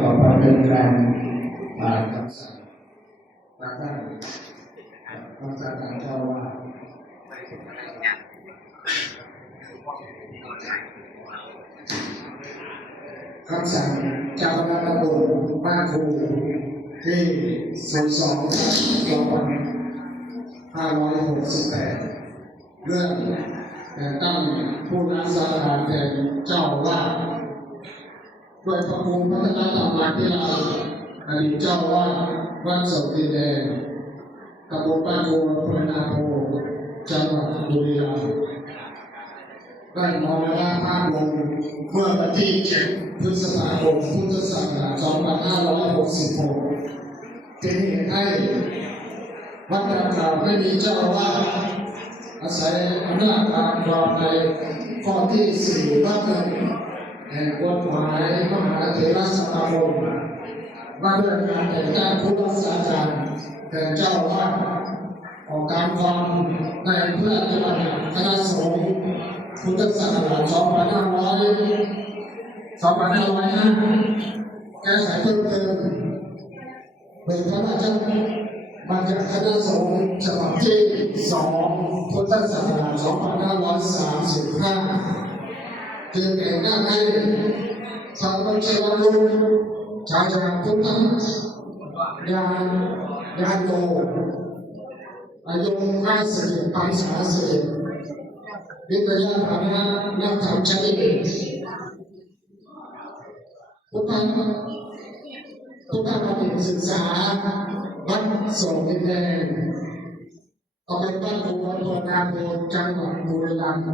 ต่อไปเป็นการอ่านคำสั่งทางด้านพระอาจารย์เจ้าว่าคำสั่งเจ้าคณะตำบลบ้านครูที่02/2568เรื่องแต่งตั้งผู้รักษาการแทนเจ้าว่าด้วยพระครูพัฒนาธรรมาภิรามอดีตเจ้าว่าวัดสมดีแดงตำบลบ้านครูอำเภอนาโพจังหวัดบุรีรัมย์ได้มรณภาพลงเมื่อวันที่ 7 พฤษภาคม พุทธศักราช 2566 เป็นเหตุให้วัดดังกล่าวไม่มีเจ้าว่าอาศัยอำนาจตามความในข้อที่ 4 วรรค 1 แห่งกฎหมายมหาเถรสมาคมว่าด้วยการแต่งตั้งผู้รักษาการแทนเจ้าว่าออกการฟังในพระราชบัญญัติคณะสงฆ์พุทธศักราช 2505 แก้ไขเพิ่มเติมโดยพระราชบัญญัติคณะสงฆ์ฉบับที่ 2 พุทธศักราช 2535 จึงแต่งตั้งให้พระวัชรวงศ์ชายาพุทธญาโยอายุ50 พรรษาเศษวิทยาฐานะนักธรรมชั้นเอกผู้พันธุ์ศึกษาวัดสมดีแดงตำบลบ้านครูอำเภอนาโพจังหวัดบุรีรัมย์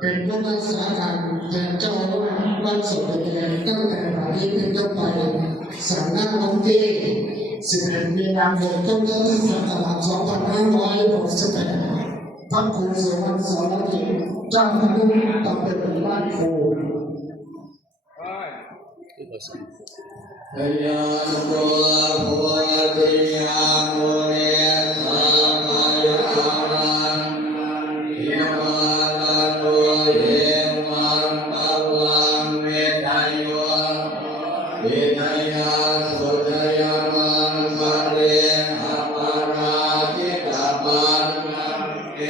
เป็นผู้รักษาการแทนเจ้าอาวาสวัดสมดีแดงตั้งแต่บัดนี้เป็นต้นไปสั่งหน้าวันที่ 11 มีนาคมพุทธศักราช 2568 พระครูสุวรรณสอนกิจเจ้าคณะตำบลบ้านครูพยานโกภวติยังโมเนสามายานันอิมานันโตเยมันตะวังเมตโยเวทยาสุทยามันปะเรอปาราจิตาปันเก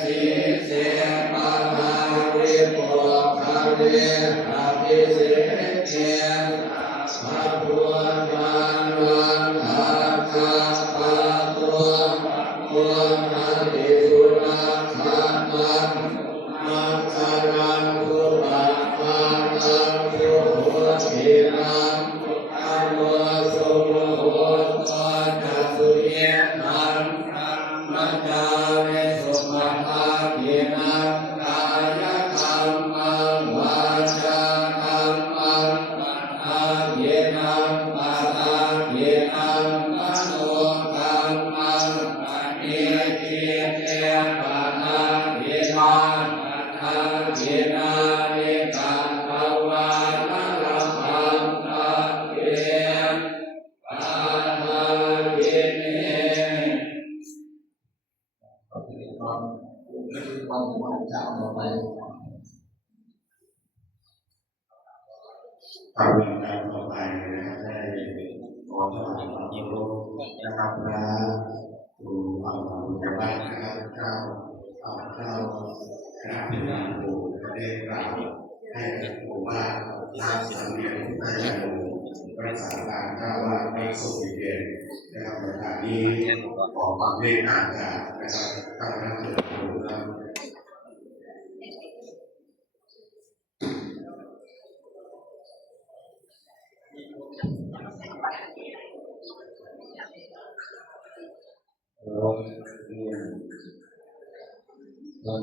สีเสปะทาวิปุคาเรอภิเสเกพระพุทธวันอาคาปะตัวมุนาติสุนัขขันมัจจารังคุปะปะตังสุโหตินังอันวะสุโหตจัสุเยนังมัจจาเวสุมาภาภินังกายกรรมังวาจากรรมังอาเยนังปะทาเยนังมโนกรรมังเอติเตปะทาเยนังปะทาเยนาเนกังภวานะระพังตะเกปะทาเยเนทำการต่อไปนะครับได้ขอถวายความเคารพนะครับพระครูเอาบุญบ้านนะครับเจ้าคณะเป็นนางครูได้กล่าวให้ครูว่าทางสามเณรพุทธญาโยรักษาการเจ้าว่าพระสงฆ์ดีเด่นนะครับในการนี้ขอความเมตตาจากนะครับท่านพระครูครับท่าน